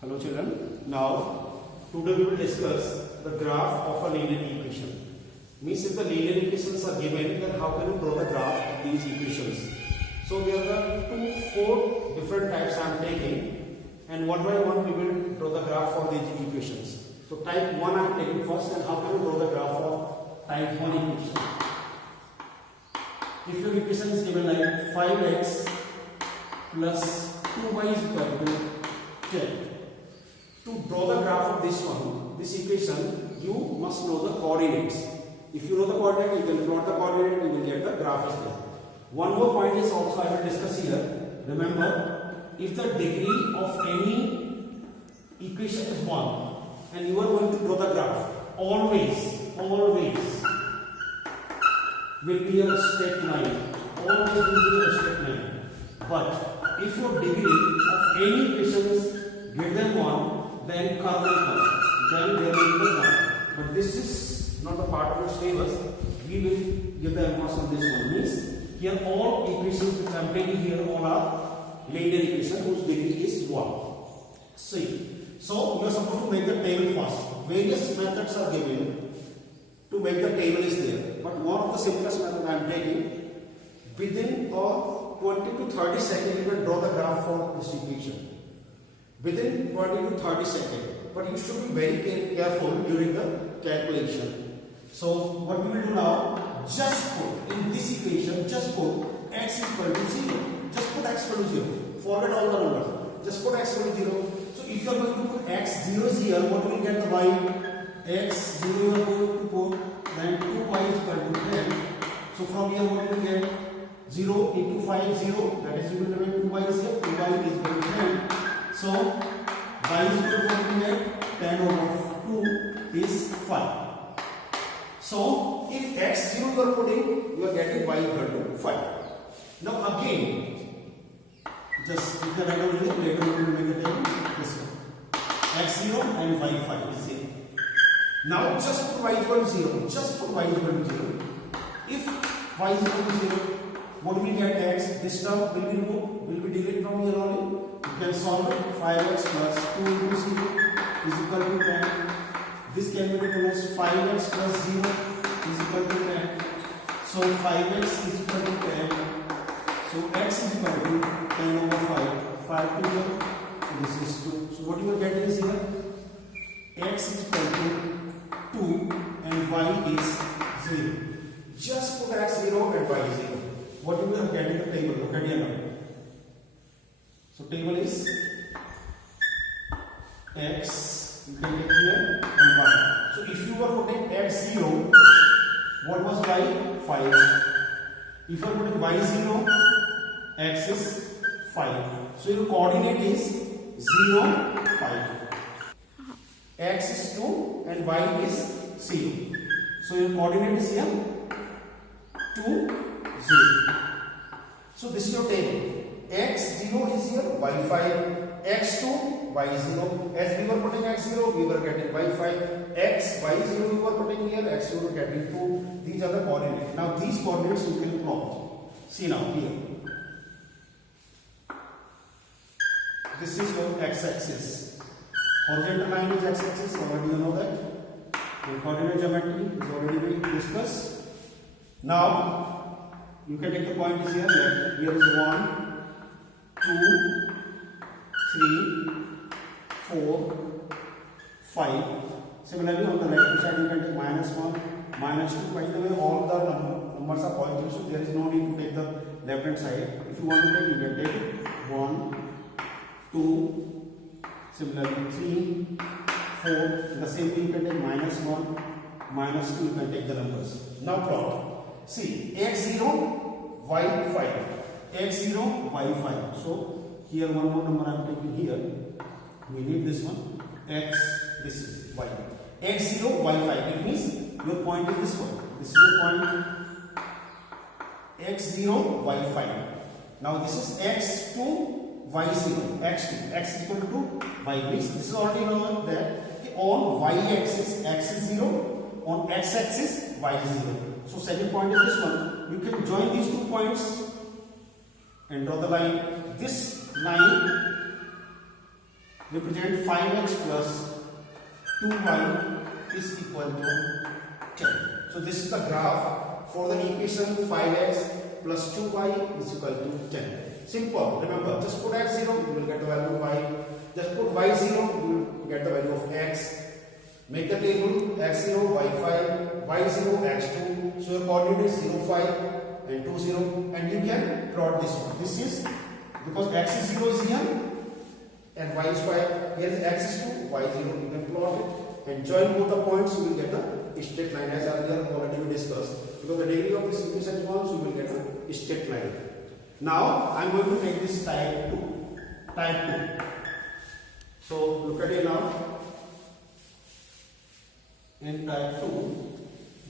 Hello children. Now today we will discuss the graph of a linear equation. Means if the linear equations are given, then how can you draw the graph of these equations? So there are four different types I am taking, and one by one we will draw the graph for these equations. So type 1 I am taking first, and how can you draw the graph of type 1 equation? If your equation is given like 5x plus 2y is equal to 10. To draw the graph of this equation, you must know the coordinates. If you know the coordinate, you can plot the coordinate, you will get the graph is there. One more point is also I will discuss here. Remember, if the degree of any equation is 1 and you are going to draw the graph, always will be a straight line. Always will be a straight line. But if your degree of any equation is greater than 1, then curve will come. Then there will be a line. But this is not the part of your syllabus. We will give the emphasis on this one. Means here all equations which I am taking here all are linear equation whose degree is 1. See. So you are supposed to make the table first. Various methods are given to make the table is there. But one of the simplest method I am taking, within 20 to 30 seconds you will draw the graph for this equation. Within 20 to 30 seconds. But you should be very careful during the calculation. So what we will do now, just put in this equation, just put x equal to 0. Just put x equal to 0. Forget all the numbers. Just put x equal to 0. So if you are going to put x 0 here, what will get the y? X 0 you are going to put, then 2y is equal to 10. So from here what will you get? 0 into 5, 0. That is you will remain 2y is here. 2y is equal to 10. So y is equal to what we get? 10 over 2 is 5. So if x 0 you are putting, you are getting y equal to 5. Now again, just you can write down here, later we will make the table this one. X 0 and y 5 is 0. Now just put y equal to 0. Just put y equal to 0. If y is equal to 0, what will we get x? This term will be removed, will be deleted from here only. You can solve it. 5x plus 2 into 0 is equal to 10. This can be written as 5x plus 0 is equal to 10. So 5x is equal to 10. So x is equal to 10 over 5. 5 to 0. So this is 2. So what you are getting is here x is equal to 2 and y is 0. Just put x 0 and y 0. What you are getting the table? Look at here now. So table is x, you can take here, and y. So if you were putting x 0, what was y? 5. If you are putting y 0, x is 5. So your coordinate is 0, 5. X is 2 and y is 0. So your coordinate is here 2, 0. So this is your table. X 0 is here, y 5, x 2, y 0. As we were putting x 0, we were getting y 5. X, y 0 we were putting here, x 0 getting 2. These are the coordinates. Now these coordinates you can plot. See now here. This is your x-axis. Horizontal line is x-axis, already you know that. The coordinate geometry is already been discussed. Now you can take the point is here. Here is 1, 2, 3, 4, 5. Similarly, on the left hand side, you can take -1, -2. By the way, all the numbers are positive, so there is no need to take the left hand side. If you want to take, you can take 1, 2, similarly 3, 4. In the same way, you can take -1, -2. You can take the numbers. Now plot. See, x 0, y 5. X 0, y 5. So here one more number I am taking here. We need this one. X, this is y. X 0, y 5. It means your point is this one. This is your point. X 0, y 5. Now this is x 2, y 0. X 2. X is equal to y. Means this is already known that on y axis x is 0. On x axis y is 0. So second point is this one. You can join these 2 points and draw the line. This line represent 5x plus 2y is equal to 10. So this is the graph for the equation 5x plus 2y is equal to 10. Simple. Remember, just put x 0, you will get the value of y. Just put y 0, you will get the value of x. Make the table x 0, y 5, y 0, x 2. So your coordinate is 0, 5 and 2, 0. And you can plot this one. This is because x is 0 is here and y is 5. Here is x is 2, y is 0. You can plot it and join both the points. You will get the straight line as earlier already we discussed. Because the degree of this equation is 1, so you will get a straight line. Now I am going to take this type 2. Type 2. So look at it now. In type 2,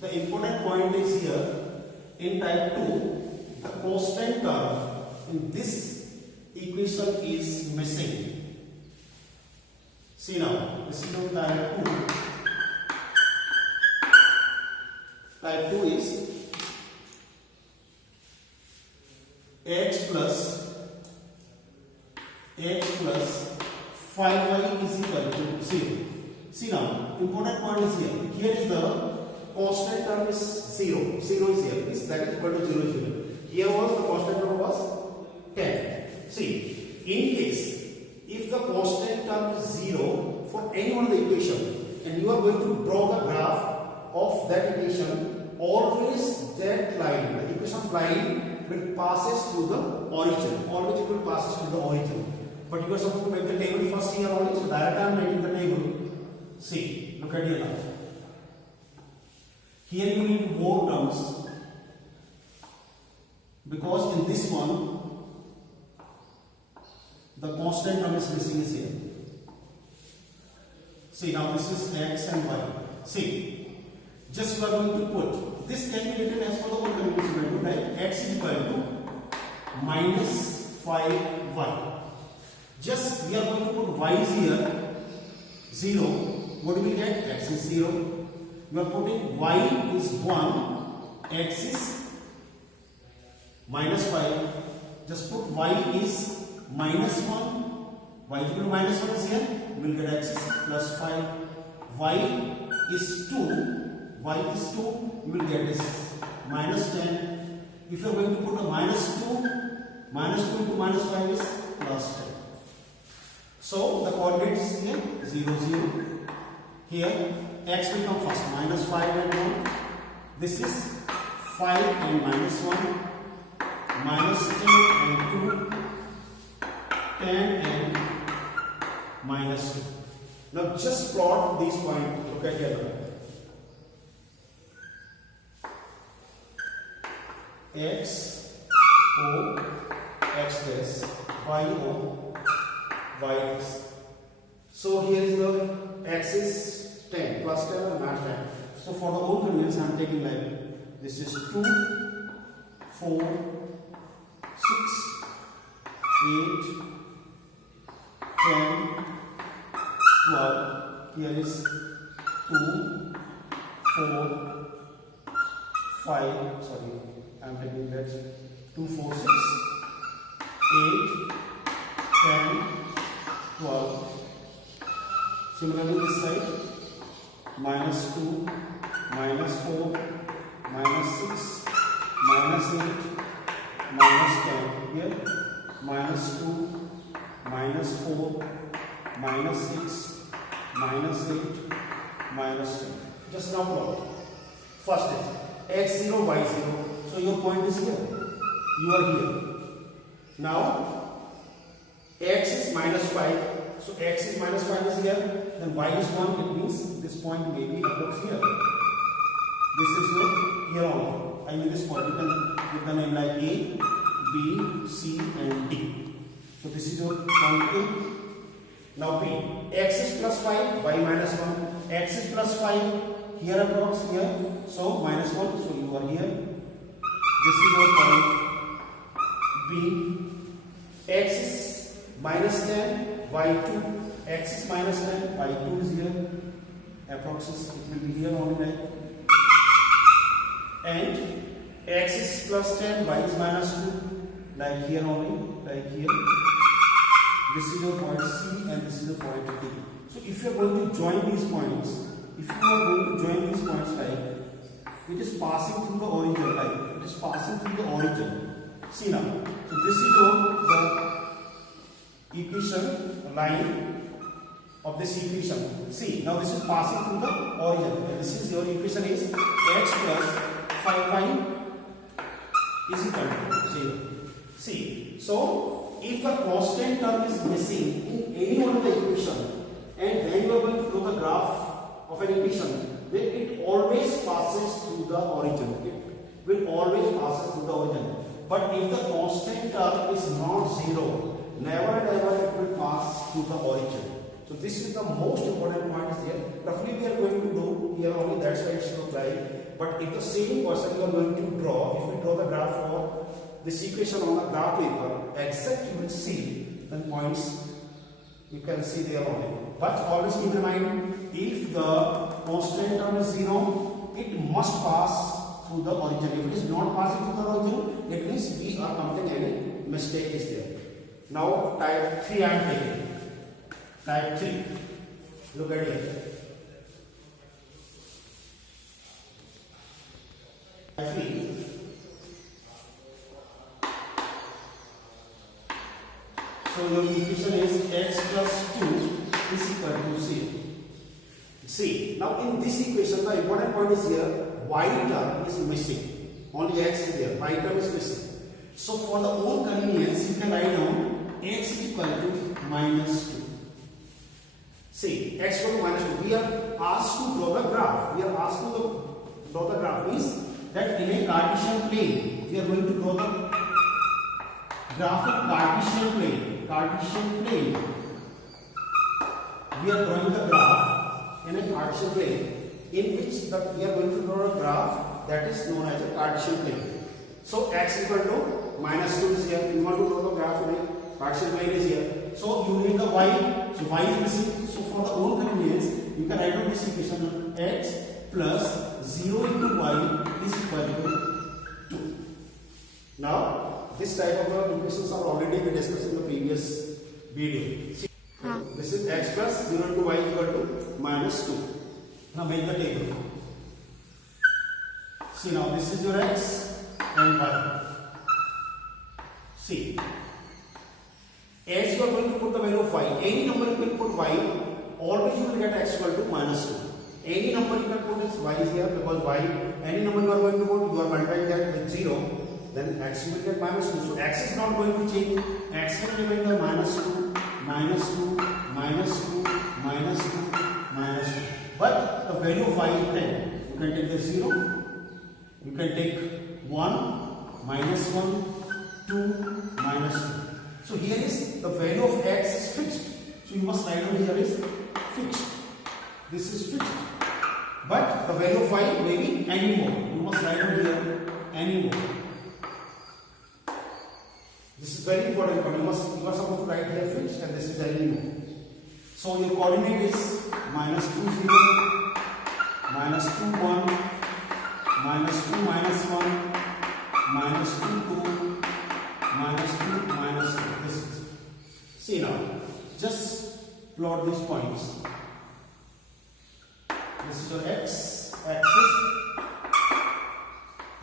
the important point is here. In type 2, the constant term in this equation is missing. See now, this is on type 2. Type 2 is x plus 5y is equal to 0. See now, important point is here. Here is the constant term is 0. 0 is here. That is equal to 0, 0. Here was the constant term was 10. See, in case if the constant term is 0 for any one of the equation and you are going to draw the graph of that equation, always that line, the equation line will passes through the origin. Always it will passes through the origin. But you are supposed to make the table first here only, so that I am making the table. See, look at here now. Here you need more terms because in this one the constant term is missing is here. See now this is x and y. See, just you are going to put this can be written as for the one convenience value, right? X is equal to minus 5y. Just we are going to put y is here 0. What do we get? X is 0. You are putting y is 1, x is minus 5. Just put y is minus 1. Y is equal to minus 1 is here. You will get x is plus 5. Y is 2. Y is 2. You will get this minus 10. If you are going to put a minus 2 into minus 5 is plus 10. So the coordinates is here 0, 0. Here x will come first, minus 5 and 1. This is 5 and minus 1, minus 10 and 2, 10 and minus 2. Now just plot these points. Look at here. X O x dash, y O y dash. So here is the x is 10 plus 10 and minus 10. So for the whole convenience I am taking like this is 2, 4, 6, 8, 10, 12. Here is 2, 4, 5. Sorry, I am taking that 2, 4, 6, 8, 10, 12. Similarly this side, minus 2, minus 4, minus 6, minus 8, minus 10. Here, minus 2, minus 4, minus 6, minus 8, minus 10. Just now plot. First is x0, y0. So your point is here. You are here. Now, x is minus 5. So x is minus 5 is here. Then y is 1. It means this point may be approx here. This is your here only. I mean this point. You can name like A, B, C and D. So this is your point A. Now B. X is plus 5. Y minus 1. X is plus 5. Here approx here. So minus 1. So you are here. This is your point B. X is minus 10, y2. X is minus 10, y2 is here. Approximately it will be here only like. And x is plus 10, y is minus 2. Like here only, like here. This is your point C and this is your point D. So if you are going to join these points, like it is passing through the origin, See now, so this is your the equation line of this equation. See, now this is passing through the origin. And this is your equation is x plus 5y is equal to 0. See, so if the constant term is missing in any one of the equation, and when you are going to draw the graph of an equation, then it always passes through the origin. It will always pass through the origin. But if the constant term is not 0, never and ever it will pass through the origin. So this is the most important point here. Roughly we are going to do here only, that's why it should apply. But if the same person you are going to draw, if we draw the graph for this equation on the graph paper, except you will see the points you can see there only. But always keep in mind, if the constant term is 0, it must pass through the origin. If it is not passing through the origin, it means we are committing any mistake is there. Now type 3 I am taking. Type 3. Look at here. Type 3. So your equation is x plus 2 is equal to 0. See, now in this equation the important point is here, y term is missing. Only x is there, y term is missing. So for the own convenience, you can write down x is equal to minus 2. See, x equal to minus 2. We are asked to draw the graph. Means that in a Cartesian plane, we are going to draw the graph of Cartesian plane. We are drawing the graph in a Cartesian plane, in which we are going to draw a graph that is known as a Cartesian plane. So x equal to minus 2 is here. You want to draw the graph in a Cartesian plane is here. So you need the y. So y is missing. So for the own convenience, you can write down this equation x plus 0 into y is equal to 2. Now this type of equations are already we discussed in the previous video. See, this is x plus 0 into y equal to minus 2. Now make the table. See, now this is your x and y. See, as you are going to put the value of y, any number you can put y, always you will get x equal to minus 2. Any number you can put is y is here, because y, any number you are going to put, you are multiplying that with 0, then x will get minus 2. So x is not going to change. X will remain the minus 2, minus 2, minus 2, minus 2, minus 2. But the value of y you can take the 0, you can take 1, minus 1, 2, minus 2. So here is the value of x is fixed. So you must write down here is fixed. This is fixed. But the value of y may be any more. You must write down here any more. This is very important, but you are supposed to write here fixed, and this is any more. So your coordinate is minus 2, 0, minus 2, 1, minus 2, minus 1, minus 2, 2, minus 2, minus 2. This is. See now, just plot these points. This is your x axis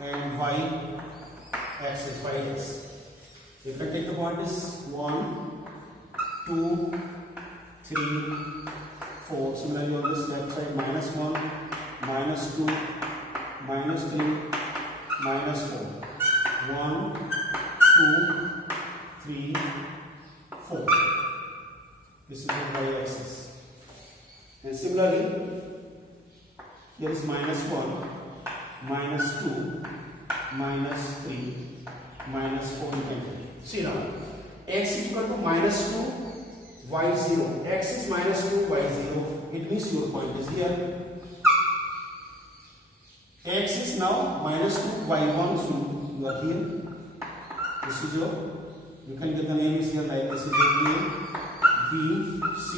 and y axis, y axis. You can take the point is 1, 2, 3, 4. Similarly on this left side, minus 1, minus 2, minus 3, minus 4. 1, 2, 3, 4. This is the y-axis. And similarly, here is minus 1, minus 2, minus 3, minus 4. You can take. See now, x is equal to minus 2, y 0. X is minus 2, y 0. It means your point is here. X is now minus 2, y 1. So you are here. This is your, you can get the name is here like this is your A, B, C,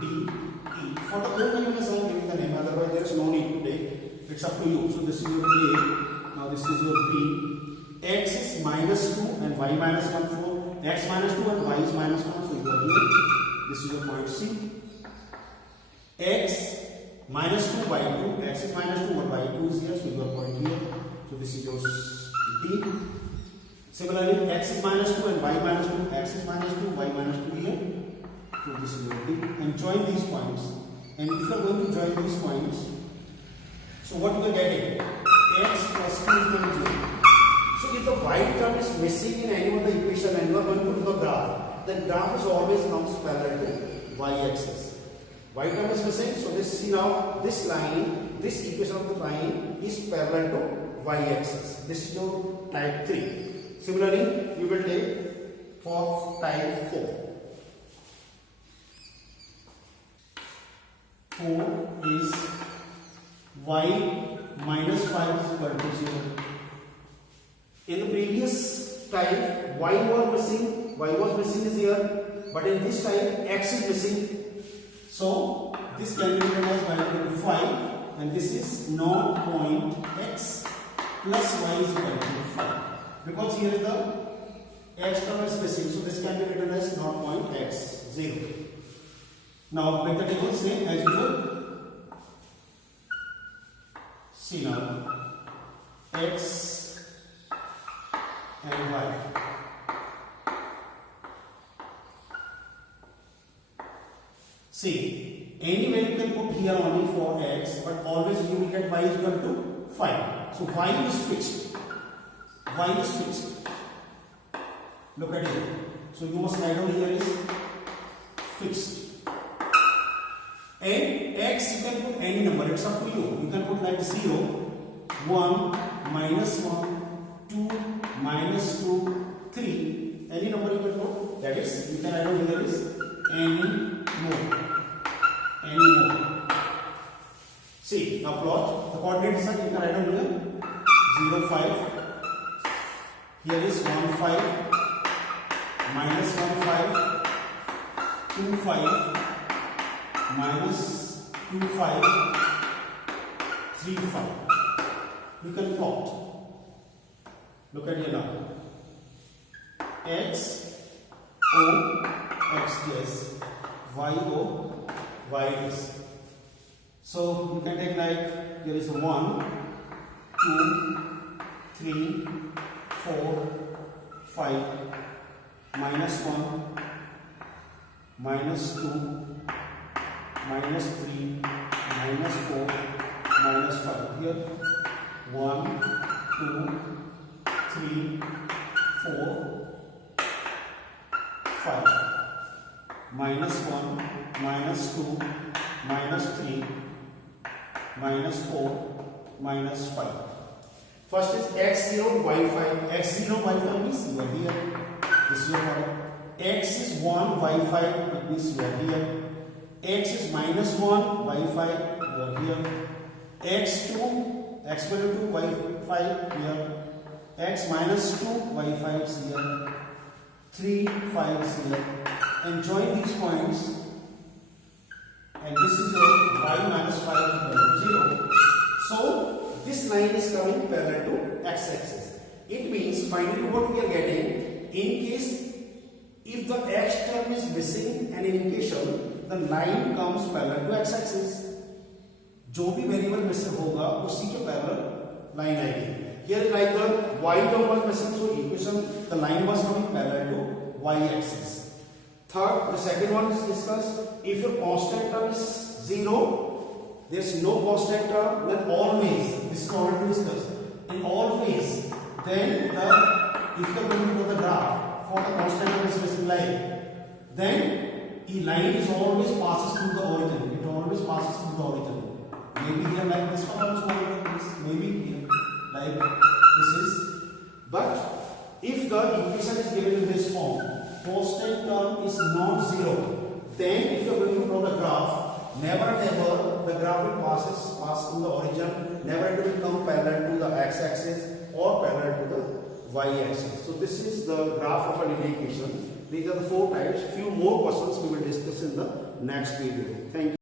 D, E. For the whole convenience I am giving the name, otherwise there is no need to take. It's up to you. So this is your A, now this is your B. X is minus 2 and y minus 1, 4. X minus 2 and y is minus 1, so you you are here. This is your point C. X minus 2 by 2. X is minus 2, but by 2 is here, so your point here. So this is your D. Similarly, x is minus 2 and y minus 2. X is minus 2, y minus 2 here. So this is your D. And join these points. And if you are going to join these points, so what you are getting? X plus 2 is equal to 0. So if the y term is missing in any of the equation and you are going to do the graph, then graph is always comes parallel to y-axis. Y term is missing, so this, see now this line, this equation of the line is parallel to y-axis. This is your type 3. Similarly, you will take for type 4. 4 is y minus 5 is equal to 0. In the previous type, y was missing is here, but in this type, x is missing. So this can be written as y equal to 5, and this is not point x plus y is equal to 5. Because here is the x term is missing, so this can be written as not point x 0. Now make the table same as usual. See now x and y. See, any value you can put here only for x, but always you will get y is equal to 5. So y is fixed. Y is fixed. Look at it. So you must write down here is fixed. And x you can put any number, it's up to you. You can put like 0, 1, minus 1, 2, minus 2, 3. Any number you can put. That is, you can write down here is any more. Any more. See, now plot the coordinates are, you can write down here 0, 5. Here is 1, 5, minus 1, 5, 2, 5, minus 2, 5, 3, 5. You can plot. Look at here now. X, O, X yes, Y, O, Y is. So you can take like, here is 1, 2, 3, 4, 5, minus 1, minus 2, minus 3, minus 4, minus 5. Here 1, 2, 3, 4, 5, minus 1, minus 2, minus 3, minus 4, minus 5. First is x0, y5. x0, y5 means you are here. This is your point. X is 1, y5, it means you are here. X is minus 1, y5, you are here. X2, x equal to 2, y5 here. X minus 2, y5 is here. 3, 5 is here. And join these points. And this is your y minus 5 is equal to 0. So, this line is coming parallel to x-axis. It means finally what we are getting, in case if the x term is missing an equation, the line comes parallel to x-axis. जो भी variable missing होगा उसी के parallel line आएगी. Here like the y term was missing, so equation the line was coming parallel to y-axis. Third, the second one is discussed. If your constant term is 0, there is no constant term, then always, this is already discussed, in always, then if you are going to do the graph for the constant term is missing line, then the line is always passes through the origin. It always passes through the origin. Maybe here like this one also like this, maybe here like this is. But if the equation is given in this form, constant term is not 0, then if you are going to draw the graph, never ever the graph will pass through the origin, never it will come parallel to the x-axis or parallel to the y-axis. So this is the graph of a linear equation. These are the 4 types. Few more questions we will discuss in the next video. Thank you.